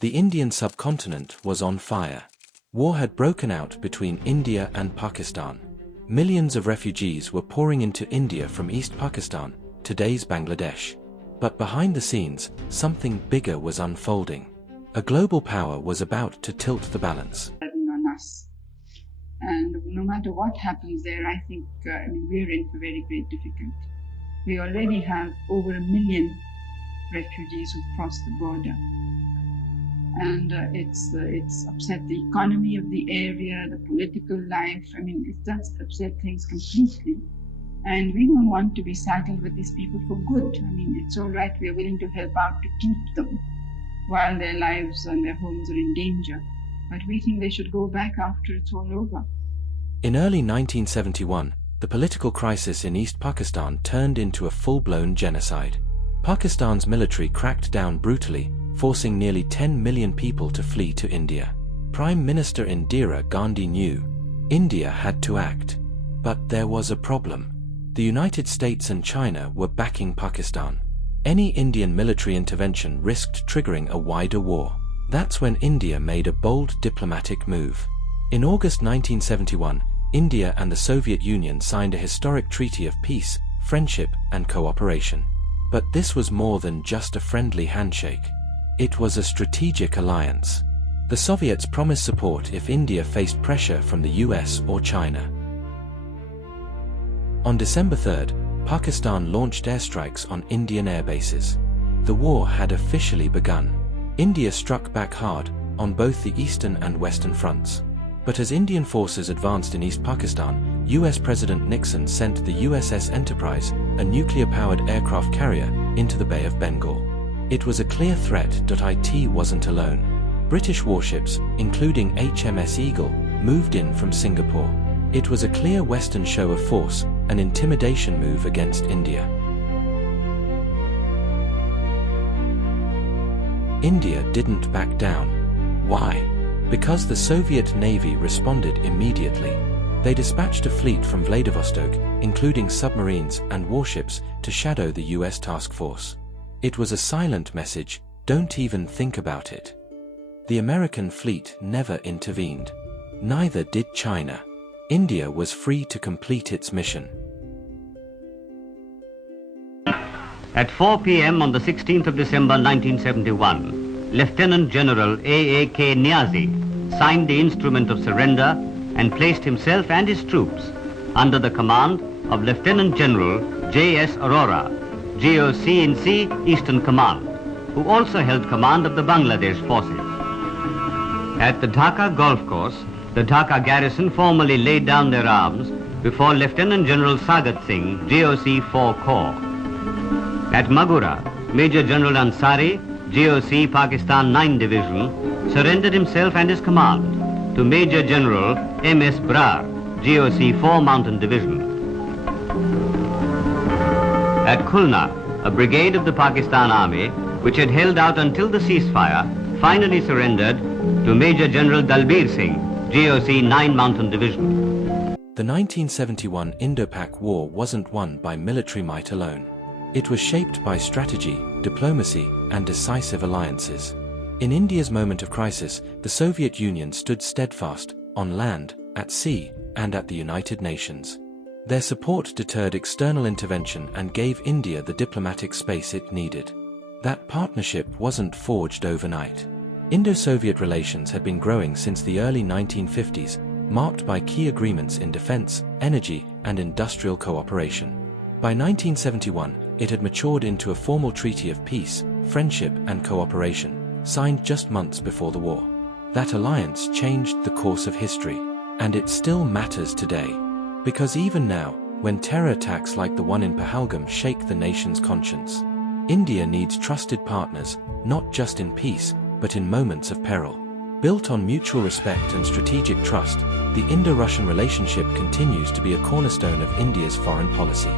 The Indian subcontinent was on fire. War had broken out between India and Pakistan. Millions of refugees were pouring into India from East Pakistan, today's Bangladesh. But behind the scenes, something bigger was unfolding. A global power was about to tilt the balance. On us. And no matter what happens there, I think we're in for very great difficulty. We already have over 1 million refugees who've crossed the border. And it's upset the economy of the area, the political life. It does upset things completely. And we don't want to be saddled with these people for good. It's all right, we are willing to help out to keep them while their lives and their homes are in danger. But we think they should go back after it's all over. In early 1971, the political crisis in East Pakistan turned into a full-blown genocide. Pakistan's military cracked down brutally, forcing nearly 10 million people to flee to India. Prime Minister Indira Gandhi knew India had to act. But there was a problem. The United States and China were backing Pakistan. Any Indian military intervention risked triggering a wider war. That's when India made a bold diplomatic move. In August 1971, India and the Soviet Union signed a historic treaty of peace, friendship, and cooperation. But this was more than just a friendly handshake. It was a strategic alliance. The Soviets promised support if India faced pressure from the US or China. On December 3rd, Pakistan launched airstrikes on Indian airbases. The war had officially begun. India struck back hard, on both the eastern and western fronts. But as Indian forces advanced in East Pakistan, US President Nixon sent the USS Enterprise, a nuclear-powered aircraft carrier, into the Bay of Bengal. It was a clear threat that IT wasn't alone. British warships, including HMS Eagle, moved in from Singapore. It was a clear Western show of force, an intimidation move against India. India didn't back down. Why? Because the Soviet Navy responded immediately. They dispatched a fleet from Vladivostok, including submarines and warships, to shadow the US task force. It was a silent message, don't even think about it. The American fleet never intervened. Neither did China. India was free to complete its mission. At 4 p.m. on the 16th of December 1971, Lieutenant General A.A.K. Niazi signed the instrument of surrender and placed himself and his troops under the command of Lieutenant General J.S. Arora, GOC in C, Eastern Command, who also held command of the Bangladesh forces. At the Dhaka golf course, the Dhaka garrison formally laid down their arms before Lieutenant General Sagat Singh, GOC 4 Corps. At Magura, Major General Ansari, GOC Pakistan 9 Division, surrendered himself and his command to Major General M.S. Brar, GOC 4 Mountain Division. At Khulna, a brigade of the Pakistan Army, which had held out until the ceasefire, finally surrendered to Major General Dalbir Singh, GOC 9 Mountain Division. The 1971 Indo-Pak War wasn't won by military might alone. It was shaped by strategy, diplomacy, and decisive alliances. In India's moment of crisis, the Soviet Union stood steadfast, on land, at sea, and at the United Nations. Their support deterred external intervention and gave India the diplomatic space it needed. That partnership wasn't forged overnight. Indo-Soviet relations had been growing since the early 1950s, marked by key agreements in defense, energy, and industrial cooperation. By 1971, it had matured into a formal treaty of peace, friendship, and cooperation, signed just months before the war. That alliance changed the course of history, and it still matters today. Because even now, when terror attacks like the one in Pahalgam shake the nation's conscience, India needs trusted partners, not just in peace, but in moments of peril. Built on mutual respect and strategic trust, the Indo-Russian relationship continues to be a cornerstone of India's foreign policy.